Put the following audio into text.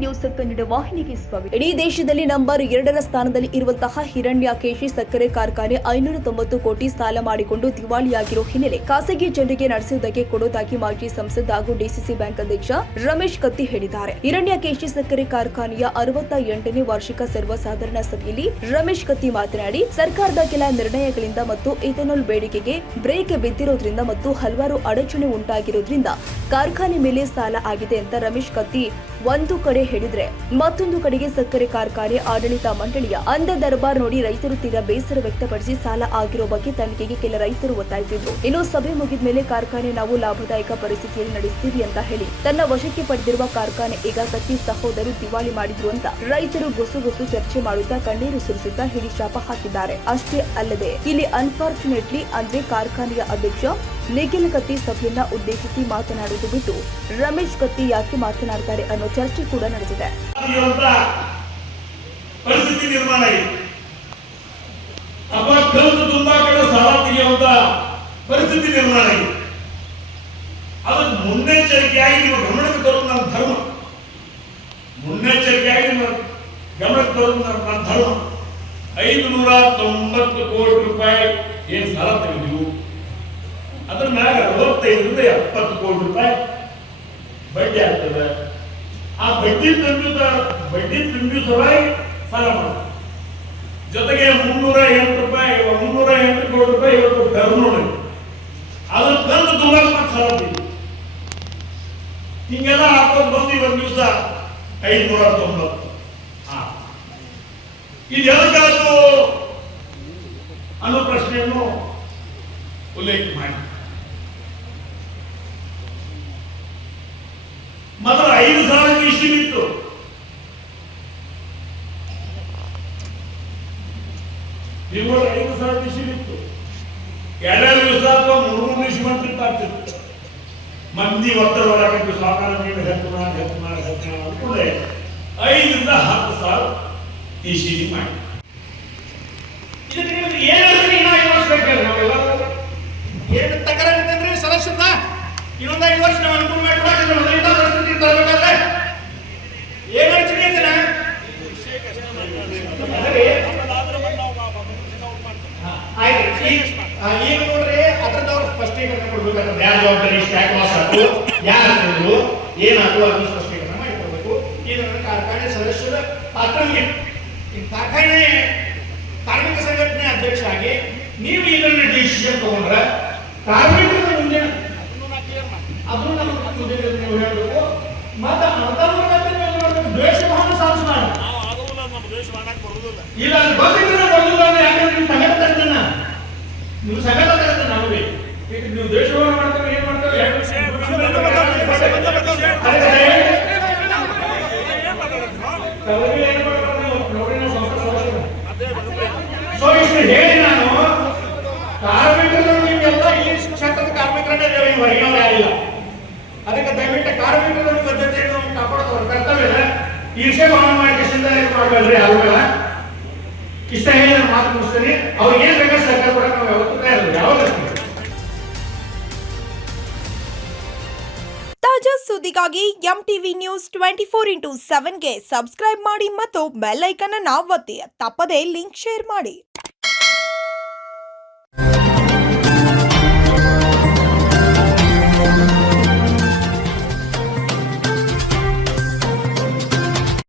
News Kannada ವಾಹಿನಿಗೆ ಸ್ವಾಗತ. ಇಡೀ ದೇಶದಲ್ಲಿ ನಂಬರ್ 2ರ ಸ್ಥಾನದಲ್ಲಿ ಇರುವಂತಹ ಹಿರಣ್ಯಕೇಶಿ ಸಕ್ಕರೆ ಕಾರ್ಖಾನೆ 590 ಕೋಟಿ ಸಾಲ ಮಾಡಿಕೊಂಡು ದಿವಾಳಿಯಾಗಿರೋ ಹಿನ್ನೆಲೆ ಖಾಸಗಿ ಜನರಿಗೆ ನಡೆಸುವುದಕ್ಕೆ ಕೊಡುವುದಾಗಿ ಮಾಜಿ ಸಂಸದ ಹಾಗೂ ಡಿಸಿಸಿ ಬ್ಯಾಂಕ್ ಅಧ್ಯಕ್ಷ ರಮೇಶ್ ಕತ್ತಿ ಹೇಳಿದ್ದಾರೆ. ಹಿರಣ್ಯಕೇಶಿ ಸಕ್ಕರೆ ಕಾರ್ಖಾನೆಯ 68ನೇ ವಾರ್ಷಿಕ ಸರ್ವಸಾಧಾರಣ ಸಭೆಯಲ್ಲಿ ರಮೇಶ್ ಕತ್ತಿ ಮಾತನಾಡಿ, ಸರ್ಕಾರದ ಕೆಲ ನಿರ್ಣಯಗಳಿಂದ ಮತ್ತು ಇಥೆನಾಲ್ ಬೇಡಿಕೆಗೆ ಬ್ರೇಕ್ ಬಿದ್ದಿರೋದ್ರಿಂದ ಮತ್ತು ಹಲವಾರು ಅಡಚಣೆ ಉಂಟಾಗಿರೋದ್ರಿಂದ ಕಾರ್ಖಾನೆ ಮೇಲೆ ಸಾಲ ಆಗಿದೆ ಅಂತ ರಮೇಶ್ ಕತ್ತಿ ಒಂದು ಕಡೆ ಹೇಳಿದ್ರೆ, ಮತ್ತೊಂದು ಕಡೆಗೆ ಸಕ್ಕರೆ ಕಾರ್ಖಾನೆ ಆಡಳಿತ ಮಂಡಳಿಯ ಅಂಧ ದರ್ಬಾರ್ ನೋಡಿ ರೈತರು ತೀರಾ ಬೇಸರ ವ್ಯಕ್ತಪಡಿಸಿ ಸಾಲ ಆಗಿರೋ ಬಗ್ಗೆ ತನಿಖೆಗೆ ಕೆಲ ರೈತರು ಒತ್ತಾಯಿಸಿದ್ರು. ಇನ್ನು ಸಭೆ ಮುಗಿದ ಮೇಲೆ ಕಾರ್ಖಾನೆ ನಾವು ಲಾಭದಾಯಕ ಪರಿಸ್ಥಿತಿಯಲ್ಲಿ ನಡೆಸ್ತೀವಿ ಅಂತ ಹೇಳಿ ತನ್ನ ವಶಕ್ಕೆ ಪಡೆದಿರುವ ಕಾರ್ಖಾನೆ ಈಗ ಕತ್ತಿ ಸಹೋದರರು ದಿವಾಳಿ ಮಾಡಿದ್ರು ಅಂತ ರೈತರು ಗುಸುಗುಸು ಚರ್ಚೆ ಮಾಡುತ್ತಾ ಕಣ್ಣೀರು ಸುರಿಸುತ್ತಾ ಹಿಡಿ ಶಾಪ ಹಾಕಿದ್ದಾರೆ. ಅಷ್ಟೇ ಅಲ್ಲದೆ ಇಲ್ಲಿ ಅನ್ಫಾರ್ಚುನೇಟ್ಲಿ ಅಂದ್ರೆ ಕಾರ್ಖಾನೆಯ ಅಧ್ಯಕ್ಷ ನಿಖಿಲ್ ಕತ್ತಿ ಸಭೆಯನ್ನ ಉದ್ದೇಶಿಸಿ ಮಾತನಾಡುವುದು ಬಿಟ್ಟು ರಮೇಶ್ ಕತ್ತಿ ಯಾಕೆ ಮಾತನಾಡ್ತಾರೆ ಅನ್ನೋ ಚರ್ಚೆ ಕೂಡ ನಡೆದಿದೆ. ಪರಿಸ್ಥಿತಿ ನಿರ್ಮಾಣ ಆಗಿದೆ. ತುಂಬಾ ಕಡೆ ಸಾಲ ತೆಗೆಯುವಂತ ಪರಿಸ್ಥಿತಿ ನಿರ್ಮಾಣ ಆಗಿದೆ. ಅದಕ್ಕೆ ಮುನ್ನೆಚ್ಚರಿಕೆಯಾಗಿ ನೀವು ಗಮನಕ್ಕೆ ತರುವುದು ನನ್ನ ಧರ್ಮ. ಮುನ್ನೆಚ್ಚರಿಕೆಯಾಗಿ ನೀವು ಗಮನಕ್ಕೆ ತರುವುದು ನನ್ನ ಧರ್ಮ. 590 ಕೋಟಿ ರೂಪಾಯಿ ಏನು ಸಾಲ ತೆಗೆದಿವು, ಅದ್ರ ಮ್ಯಾಗ 65ರಿಂದ 70 ಕೋಟಿ ರೂಪಾಯಿ ಬಡ್ಡಿ ಆಗ್ತದೆ. ಆ ಬಡ್ಡಿ ತುಂಬಿ ಸಲುವಾಗಿ ಸಾಲ ಮಾಡ್ತಾರೆ. ಜೊತೆಗೆ 308 ಕೋಟಿ ರೂಪಾಯಿ ಇವತ್ತು ಟರ್ನ್ ನೋಡಿ ಅದ್ರ ಕಂದು ತುಂಬಾ ಸಾಲ ತೆಗೆದು ಹಿಂಗೆಲ್ಲ ಹಾಕೊಂಡು ಬಂದು ಇವತ್ತು ದಿವಸ 590. ಇದು ಎದಕ್ಕಾಯ್ತು ಅನ್ನೋ ಪ್ರಶ್ನೆಯನ್ನು ಉಲ್ಲೇಖ ಮಾಡಿ. ಮೊದಲು 5,000 ಇಷ್ಟು ಬಿತ್ತು. ಇವುಗಳು 5,000 ಇಷ್ಟು ಬಿತ್ತು. 2 ದಿವಸ ಅಥವಾ 3 ದಿವಸ ಮಂತ್ರಿ ಆಗ್ತಿತ್ತು. ಮಂದಿ ಒತ್ತಡ ಒಳಗಿತ್ತು. ಸಹಕಾರ ನೀಡಿ ಹೆಚ್ಚು ಮಾಡಿ ಅಂದ್ಕೊಂಡೆ 5ರಿಂದ 10,000 ಇಶಿಡಿ ಮಾಡಿ. ಇದಕ್ಕೆ ಏನಾದ್ರೂ ಏನು ತಕರಾರಿದ್ರೆ ಸದಸ್ಯದ ಇನ್ನೊಂದು 5 ವರ್ಷ ನಾವು ಅನುಕೂಲ ಮಾಡಿಕೊಡೋಣ. ಪರಿಸ್ಥಿತಿ ತರಬೇಕಾದ್ರೆ ಏನು ಅಡಚಣೆ ಅಂತ ಈಗ ನೋಡ್ರಿ ಅದ್ರದವ್ರು ಸ್ಪಷ್ಟೀಕರಣ ಕೊಡ್ಬೇಕಾದ್ರೆ ಯಾರು ಜವಾಬ್ದಾರಿ ಸ್ಟ್ಯಾಕ್ ಲಾಸ್ ಆಯ್ತು, ಯಾರು ಹಾಕಿದ್ರು, ಏನಾದ್ರು ಅದನ್ನು ಸ್ಪಷ್ಟೀಕರಣ ಮಾಡಿಕೊಡ್ಬೇಕು. ಈಗ ಕಾರ್ಖಾನೆ ಸದಸ್ಯರ ಪಾತ್ರ ಈ ಕಾರ್ಖಾನೆ ಕಾರ್ಮಿಕ ಸಂಘಟನೆ ಅಧ್ಯಕ್ಷ ಆಗಿ ನೀವು ಇದನ್ನ ಡಿಸಿಷನ್ ತಗೊಂಡ್ರೆ ಕಾರ್ಮಿಕರ ಮುಂದೆ ಅದನ್ನು ನಮ್ಮ ಮುಂದೆ ನೀವು ಹೇಳಬೇಕು. ಮತ್ತೆ ದ್ವೇಷ ಭಾವನೆ ಸಾಧಿಸ ಮಾಡಿ ಇಲ್ಲ ಬಂದಿದ್ರೆ ಬರುದಿಲ್ಲ. ಯಾಕಂದ್ರೆ ನೀವು ಸಂಘಟನೆ ನೀವು ಸಂಘಟನೆ ನಾವೇ ನೀವು ದ್ವೇಷ ಭಾವನೆ ಮಾಡ್ತಾರೆ. ಏನ್ ಮಾಡ್ತಾರೆ ಹೇಳಿ ನಾನು ಕಾರ್ಮಿಕರು ನಿಮ್ಗೆಲ್ಲ ಈ ಕ್ಷೇತ್ರದ ಕಾರ್ಮಿಕರನ್ನೇ ಹೊರಗಿನವ್ರು ಯಾರಿಲ್ಲ. ಅದಕ್ಕೆ ದಯವಿಟ್ಟು ಕಾರ್ಮಿಕರ ಬದ್ಧತೆಯನ್ನು ಕಾಪಾಡೋದು ಅವ್ರ ಕರ್ತವ್ಯ. ಈರ್ಷೆ ಭಾವನೆ ಮಾಡಬೇಡ್ರಿ. ಯಾರು ಇಷ್ಟ ಹೇಳಿ ನಾನು ಮಾತು ಮುಗಿಸ್ತೀನಿ. ಅವ್ರಿಗೆ ಏನ್ ಬೇಕಾದ್ರೆ ಸರ್ಕಾರ ಕೂಡ ನಾವು ಯಾವತ್ತೂ ತಯಾರಿಲ್ಲ. ಯಾವಾಗ ತಾಜಾ ಸುದ್ದಿಗಾಗಿ ಎಂಟಿವಿ ನ್ಯೂಸ್ 24x7ಗೆ ಸಬ್ಸ್ಕ್ರೈಬ್ ಮಾಡಿ ಮತ್ತು ಬೆಲ್ ಐಕಾನ್ ಅನ್ನು ಒತ್ತಿ. ತಪ್ಪದೇ ಲಿಂಕ್ ಶೇರ್ ಮಾಡಿ.